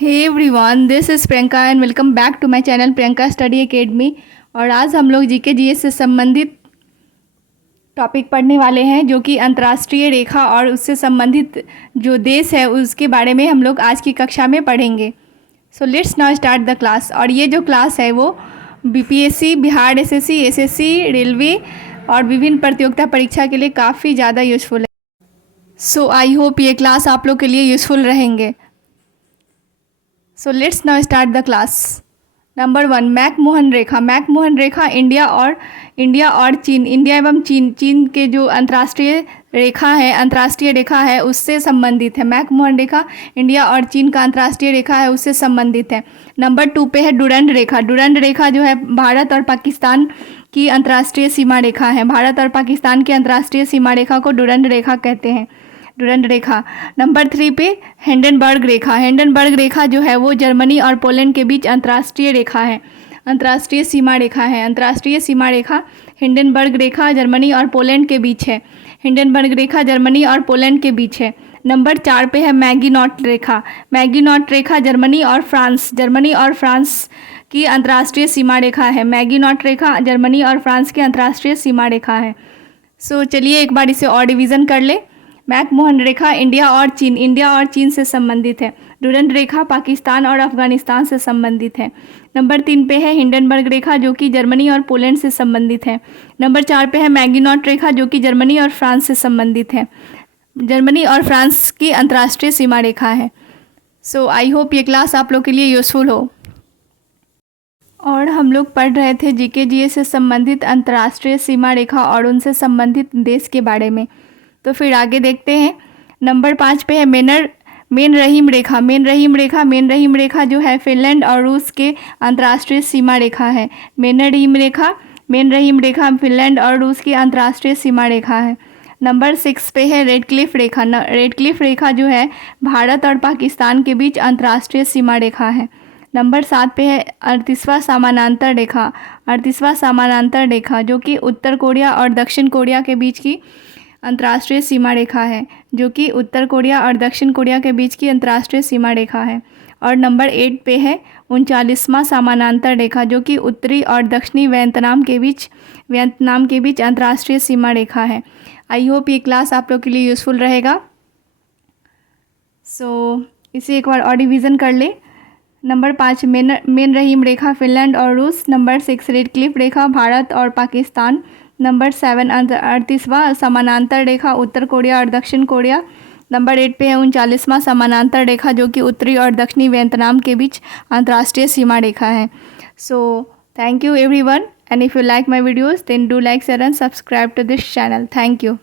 Hey everyone, this is Priyanka and welcome back to my channel Priyanka study academy. और आज हम लोग जीके जीएस से संबंधित टॉपिक पढ़ने वाले हैं, जो कि अंतर्राष्ट्रीय रेखा और उससे संबंधित जो देश है उसके बारे में हम लोग आज की कक्षा में पढ़ेंगे। So let's now start the class. और ये जो क्लास है वो BPSC, Bihar SSC, SSC, railway और विभिन्न प्रतियोगिता परीक्षा के लिए काफ़ी ज़्यादा यूज़फुल है। सो आई होप ये क्लास आप लोग के लिए यूज़फुल रहेंगे। So let's now start the class. Number 1, McMahon Rekha. McMahon Rekha India और चीन, इंडिया एवं चीन के जो अंतर्राष्ट्रीय रेखा है उससे संबंधित है। मैकमोहन रेखा इंडिया और चीन का अंतर्राष्ट्रीय रेखा है, उससे संबंधित है। नंबर 2 पे है डुरंड रेखा। डुरंड रेखा जो है भारत और पाकिस्तान की अंतर्राष्ट्रीय सीमा रेखा है। भारत और पाकिस्तान की अंतर्राष्ट्रीय सीमा रेखा को डुरंड रेखा कहते हैं, डुरंड रेखा। नंबर 3 पे हिंडनबर्ग रेखा। हिंडनबर्ग रेखा जो है वो जर्मनी और पोलैंड के बीच अंतर्राष्ट्रीय रेखा है, अंतर्राष्ट्रीय सीमा रेखा है। अंतर्राष्ट्रीय सीमा रेखा हिंडनबर्ग रेखा जर्मनी और पोलैंड के बीच है। हिंडनबर्ग रेखा जर्मनी और पोलैंड के बीच है। नंबर 4 पे है मैगीनॉट रेखा। मैगीनॉट रेखा जर्मनी और फ्रांस की अंतर्राष्ट्रीय सीमा रेखा है। मैगीनॉट रेखा जर्मनी और फ्रांस की अंतर्राष्ट्रीय सीमा रेखा है। सो चलिए एक बार इसे और डिवीज़न कर ले। मैकमोहन रेखा इंडिया और चीन से संबंधित है। डुरंड रेखा पाकिस्तान और अफगानिस्तान से संबंधित है। नंबर 3 पे है हिंडनबर्ग रेखा जो कि जर्मनी और पोलैंड से संबंधित है। नंबर 4 पे है मैगीनॉट रेखा जो कि जर्मनी और फ्रांस से संबंधित है। जर्मनी और फ्रांस की अंतर्राष्ट्रीय सीमा रेखा है। सो आई होप ये क्लास आप लोग के लिए यूज़फुल हो। और हम लोग पढ़ रहे थे जीके जीएस से संबंधित अंतर्राष्ट्रीय सीमा रेखा और उनसे संबंधित देश के बारे में। तो फिर आगे देखते हैं। नंबर 5 पे है मेन रहीम रेखा जो है फिनलैंड और रूस के अंतर्राष्ट्रीय सीमा रेखा है। मेन रहीम रेखा फिनलैंड और रूस की अंतर्राष्ट्रीय सीमा रेखा है। नंबर 6 पे है रेड क्लिफ रेखा जो है भारत और पाकिस्तान के बीच अंतर्राष्ट्रीय सीमा रेखा है। नंबर 7 पे है 38वां समानांतर रेखा जो कि उत्तर कोरिया और दक्षिण कोरिया के बीच की अंतर्राष्ट्रीय सीमा रेखा है, और नंबर 8 पे है 39वां समानांतर रेखा जो कि उत्तरी और दक्षिणी वियतनाम के बीच अंतर्राष्ट्रीय सीमा रेखा है। आई होप ये क्लास आप लोग के लिए यूज़फुल रहेगा। सो इसे एक बार और डिवीज़न कर ले। नंबर 5 मेन रहीम रेखा फिनलैंड और रूस। नंबर 6 रेड क्लिफ रेखा भारत और पाकिस्तान। नंबर 7 38वां समानांतर रेखा उत्तर कोरिया और दक्षिण कोरिया। नंबर 8 पे है 39वां समानांतर रेखा जो कि उत्तरी और दक्षिणी वियतनाम के बीच अंतर्राष्ट्रीय सीमा रेखा है। So thank you everyone, and if you like my videos then do like, share and subscribe to this channel. Thank you.